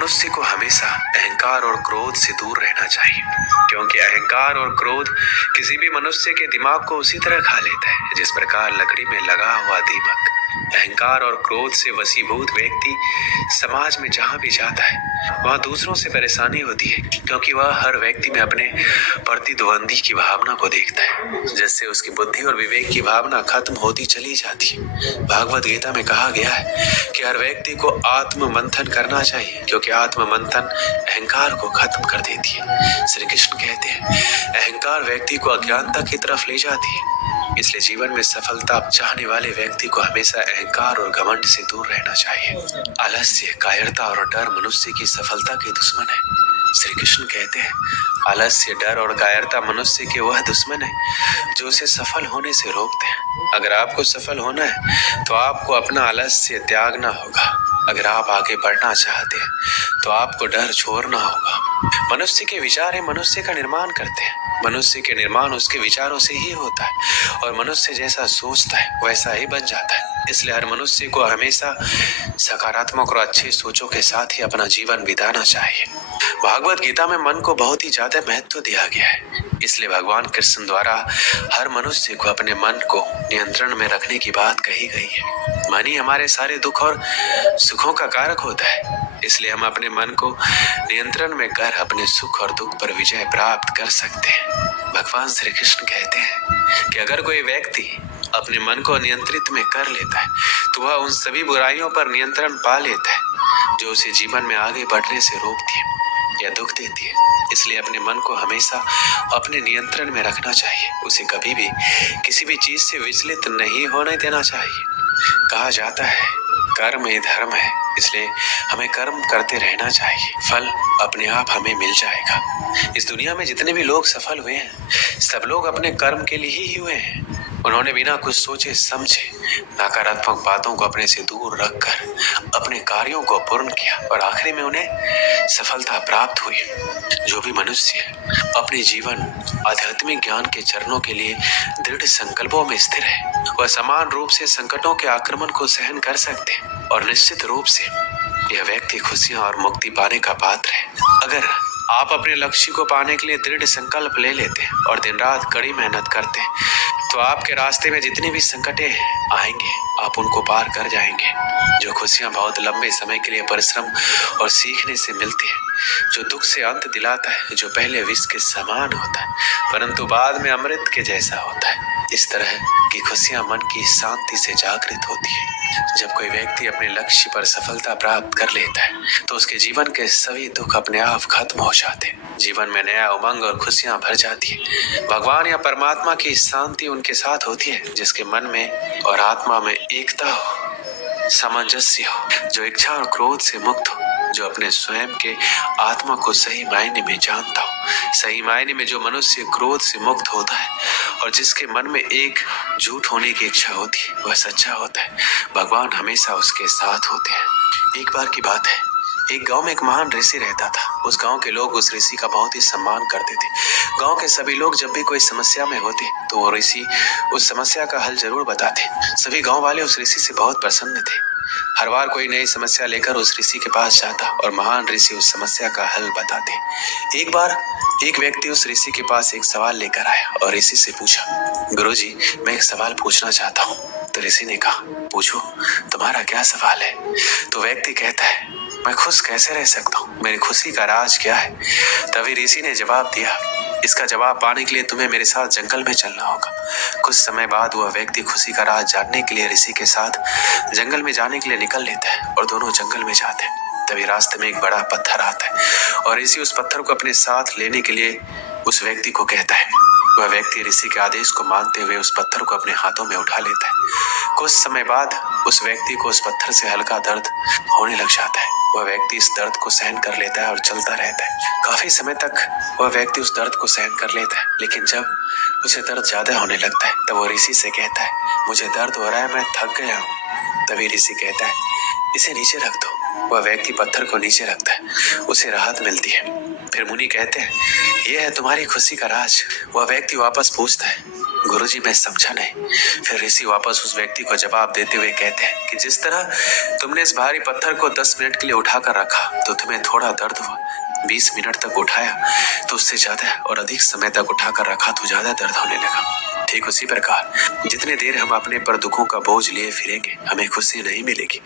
मनुष्य को हमेशा अहंकार और क्रोध से दूर रहना चाहिए, क्योंकि अहंकार और क्रोध किसी भी मनुष्य के दिमाग को उसी तरह खा लेता है जिस प्रकार लकड़ी में लगा हुआ दीमक। अहंकार और क्रोध से वशीभूत व्यक्ति समाज में जहां भी जाता है वहां दूसरों से परेशानी होती है, क्योंकि वह हर व्यक्ति में अपने प्रतिद्वंदी की भावना को देखता है, जिससे उसकी बुद्धि और विवेक की भावना खत्म होती चली जाती है। भागवत गीता में कहा गया है कि हर व्यक्ति को आत्म मंथन करना चाहिए, क्योंकि आत्म मंथन अहंकार को खत्म कर देती है। श्री कृष्ण कहते हैं अहंकार व्यक्ति को अज्ञानता की तरफ ले जाती है, इसलिए जीवन में सफलता चाहने वाले व्यक्ति को हमेशा अहंकार और घमंड से दूर रहना चाहिए। आलस्य, कायरता और डर मनुष्य की सफलता के दुश्मन है। श्री कृष्ण कहते हैं आलस्य, डर और कायरता मनुष्य के वह दुश्मन है जो उसे सफल होने से रोकते हैं। अगर आपको सफल होना है तो आपको अपना आलस्य त्यागना होगा। अगर आप आगे बढ़ना चाहते हैं तो आपको डर छोड़ना होगा। मनुष्य के विचार ही मनुष्य का निर्माण करते हैं। मनुष्य के निर्माण उसके विचारों से ही होता है और मनुष्य जैसा सोचता है वैसा ही बन जाता है। इसलिए हर मनुष्य को हमेशा सकारात्मक और अच्छी सोचों के साथ ही अपना जीवन बिताना चाहिए। भागवत गीता में मन को बहुत ही ज्यादा महत्व दिया गया है, इसलिए भगवान कृष्ण द्वारा हर मनुष्य को अपने मन को नियंत्रण में रखने की बात कही गई है। मन ही हमारे सारे दुख और सुखों का कारक होता है, इसलिए हम अपने मन को नियंत्रण में कर अपने सुख और दुख पर विजय प्राप्त कर सकते हैं। भगवान श्री कृष्ण कहते हैं कि अगर कोई व्यक्ति अपने मन को नियंत्रित में कर लेता है तो वह उन सभी बुराइयों पर नियंत्रण पा लेता है जो उसे जीवन में आगे बढ़ने से रोकती है या दुख देती है। इसलिए अपने मन को हमेशा अपने नियंत्रण में रखना चाहिए। उसे कभी भी किसी भी चीज से विचलित नहीं होने देना चाहिए। कहा जाता है कर्म ही धर्म है, इसलिए हमें कर्म करते रहना चाहिए, फल अपने आप हमें मिल जाएगा। इस दुनिया में जितने भी लोग सफल हुए हैं सब लोग अपने कर्म के लिए ही हुए हैं। उन्होंने बिना कुछ सोचे समझे नकारात्मक बातों को अपने से दूर रखकर अपने कार्यों को पूर्ण किया और आखिरी में उन्हें सफलता प्राप्त हुई। जो भी मनुष्य अपने जीवन आध्यात्मिक ज्ञान के चरणों के लिए दृढ़ संकल्पों में स्थिर है वह समान रूप से संकटों के आक्रमण को सहन कर सकते हैं और निश्चित रूप से यह व्यक्ति खुशियां और मुक्ति पाने का पात्र है। अगर आप अपने लक्ष्य को पाने के लिए दृढ़ संकल्प ले लेते हैं और दिन रात कड़ी मेहनत करते हैं तो आपके रास्ते में जितनी भी संकटें आएंगे आप उनको पार कर जाएंगे। जो खुशियां बहुत लंबे समय के लिए परिश्रम और सीखने से मिलती है, जो दुख से अंत दिलाता है, जो पहले विष के समान होता है परंतु बाद में अमृत के जैसा होता है, इस तरह की खुशियां मन की शांति से जागृत होती है। जब कोई व्यक्ति अपने लक्ष्य पर सफलता प्राप्त कर लेता है तो उसके जीवन के सभी दुख अपने आप खत्म हो जाते हैं। जीवन में नया उमंग और खुशियां भर जाती है। भगवान या परमात्मा की शांति उनके साथ होती है जिसके मन में और आत्मा में एकता हो, सामंजस्य हो, जो इच्छा और क्रोध से मुक्त हो, जो अपने स्वयं के आत्मा को सही मायने में जानता हो। सही मायने में जो मनुष्य क्रोध से मुक्त होता है और जिसके मन में एक झूठ होने की इच्छा होती है वह सच्चा होता है। भगवान हमेशा उसके साथ होते हैं। एक बार की बात है, एक गांव में एक महान ऋषि रहता था। उस गांव के लोग उस ऋषि का बहुत ही सम्मान करते थे। गांव के सभी लोग जब भी कोई समस्या में होते तो वो ऋषि उस समस्या का हल जरूर बताते। सभी गांव वाले उस ऋषि से बहुत प्रसन्न थे। हर बार कोई नई समस्या लेकर उस ऋषि के पास जाता और महान ऋषि उस समस्या का हल बताते। एक बार एक व्यक्ति उस ऋषि के पास एक सवाल लेकर आया और ऋषि से पूछा, गुरुजी, मैं एक सवाल पूछना चाहता हूँ। तो ऋषि ने कहा, पूछो, तुम्हारा क्या सवाल है? तो व्यक्ति कहता है, मैं खुश कैसे रह सकता हूँ? मेरी खुशी का राज क्या है? तभी ऋषि ने जवाब दिया, इसका जवाब पाने के लिए तुम्हें मेरे साथ जंगल में चलना होगा। कुछ समय बाद वह व्यक्ति खुशी का राज जानने के लिए ऋषि के साथ जंगल में जाने के लिए निकल लेता है और दोनों जंगल में जाते हैं। तभी रास्ते में एक बड़ा पत्थर आता है और ऋषि उस पत्थर को अपने साथ लेने के लिए उस व्यक्ति को कहता है। वह व्यक्ति ऋषि के आदेश को मानते हुए उस पत्थर को अपने हाथों में उठा लेता है। कुछ समय बाद उस व्यक्ति को उस पत्थर से हल्का दर्द होने लग जाता है। वह व्यक्ति इस दर्द को सहन कर लेता है और चलता रहता है। काफी समय तक वह व्यक्ति उस दर्द को सहन कर लेता है, लेकिन जब उसे दर्द ज्यादा होने लगता है तब वो ऋषि से कहता है, मुझे दर्द हो रहा है, मैं थक गया हूँ। तभी ऋषि कहता है, इसे नीचे रख दो। वह व्यक्ति पत्थर को नीचे रखता है, उसे राहत मिलती है। फिर मुनि कहते हैं, यह है तुम्हारी खुशी का राज। वह व्यक्ति वापस पूछता है, गुरुजी मैं समझा नहीं। फिर ऋषि वापस उस व्यक्ति को जवाब देते हुए कहते हैं कि जिस तरह तुमने इस भारी पत्थर को 10 मिनट के लिए उठाकर रखा तो तुम्हें थोड़ा दर्द हुआ, 20 मिनट तक उठाया तो उससे ज्यादा और अधिक समय तक उठाकर रखा तो ज्यादा दर्द होने लगा। ठीक उसी प्रकार जितने देर हम अपने पर दुखों का बोझ लिए फिरेंगे हमें खुशी नहीं मिलेगी।